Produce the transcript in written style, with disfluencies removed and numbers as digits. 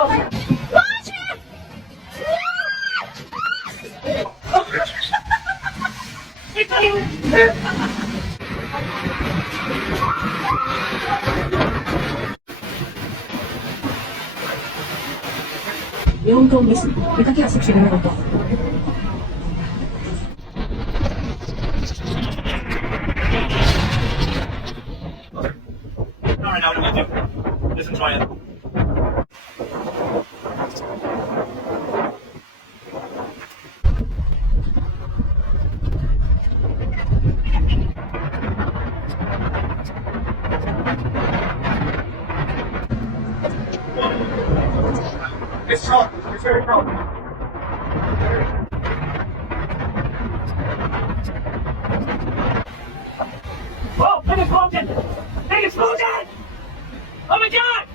Watch it! Yung promise, ikakiasip sila ng ito. Alright, now what do we do? Listen, try it. It's strong. It's very strong. Oh, big explosion! Big explosion! Oh my god!